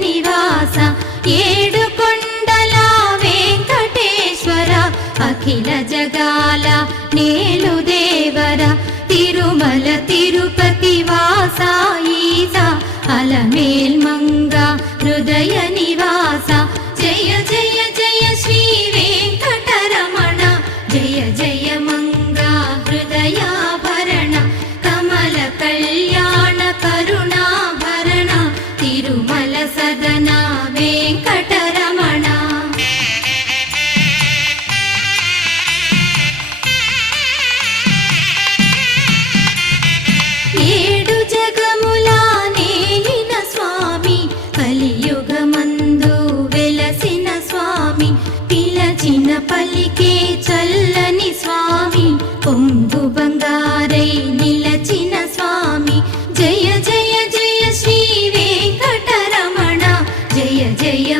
నివాస ఏడుకొండల వెంకటేశ్వర అఖిల జగాల నేలు దేవర తిరుమల తిరుపతి వాస ఈస అలమేల్ మంగ హృదయ నివాస జయ జయ జయ శ్రీ వెంకటరమణ జయ జయ మంగ హృదయాభరణ కమల కళ్యాణ కరుణాభరణ తిరుమల సదన వెంకటరమణ. ఏడు జగముల నేలిన స్వామి కలియుగమందు వెలసిన స్వామి పిలచిన పలికే చల్లని స్వామి పొంగు బంగారై నిలచిన స్వామి జయ జయ జయ శ్రీ వెంకటరమణ జయ జయ